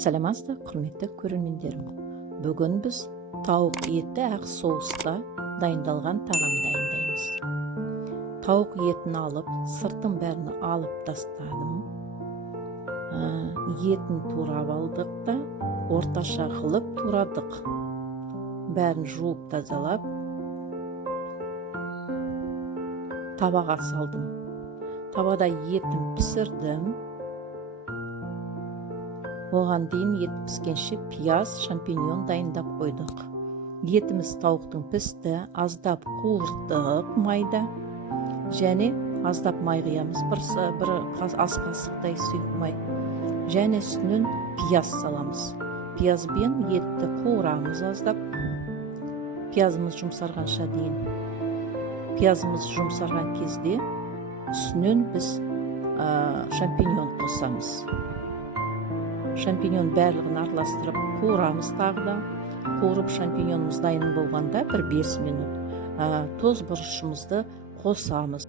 Саламатсыздар, құрметті көрермендерім. Бүгін біз тауық еті ақ соуста дайындалған тағам дайындаймыз. Тауық етін алып, сыртын бәрін алып тастадым. Етін турап алдық та, орташа қылып турадық. Бәрін жуып тазалап, табаға салдым. Табада етін пісірдім. Оған дейін ет піскенше пияз, шампиньон дайындап қойдық. Етіміз тауықтың пісті, аздап қуырдық майда. Және аздап май қиямыз, бір ас қасықтай сұйық май. Және үстінен пияз саламыз. Пиязбен етті қуырамыз аздап. Пиязымыз жұмсарғанша дейін. Пиязымыз жұмсарған кезде үстінен біз шампиньон қосамыз. Шампиньон барлығын араластырып қуырамыз тағы да. Қуырып шампиньонымыз дайын болғанда 1-5 минут тоз бұрышымызды қосамыз.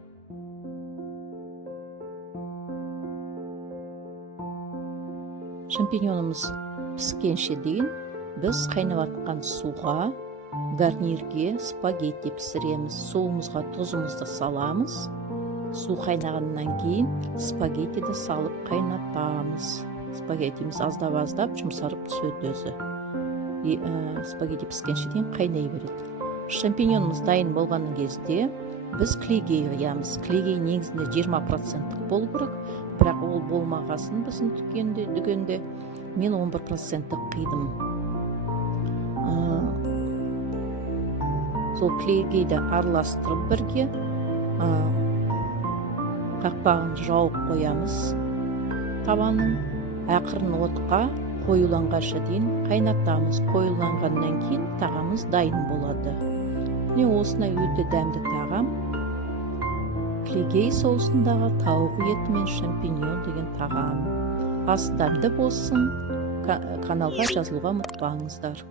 Шампиньонымыз піскенше дейін біз қайнап жатқан суға, гарнирге спагетти пісіреміз. Суымызға тұзымызды саламыз. Су қайнағаннан кейін спагеттиді салып қайнатамыз. Спагеттиміз аздап жұмсарып түседі өзі. Спагетти піскенше дейін қайнай береді. Шампиньонымыз дайын болған кезде біз клейгей қиямыз. Клейгей негізінде 20% болу керек, бірақ ол болмағасын біздің дүкенде мен 11% қидым. Сол клейгейді араластырып бірге қақпағын жауып қоямыз. Табанын ақырын отқа қоюланғанша дейін қайнатамыз. Қоюланғаннан кейін тағамыз дайын болады. Міне осындай өте дәмді тағам. Клейгей соусындағы тауық еті мен шампиньон деген тағам. Ас дәмді болсын. Каналға жазылуға ұмытпаңыздар.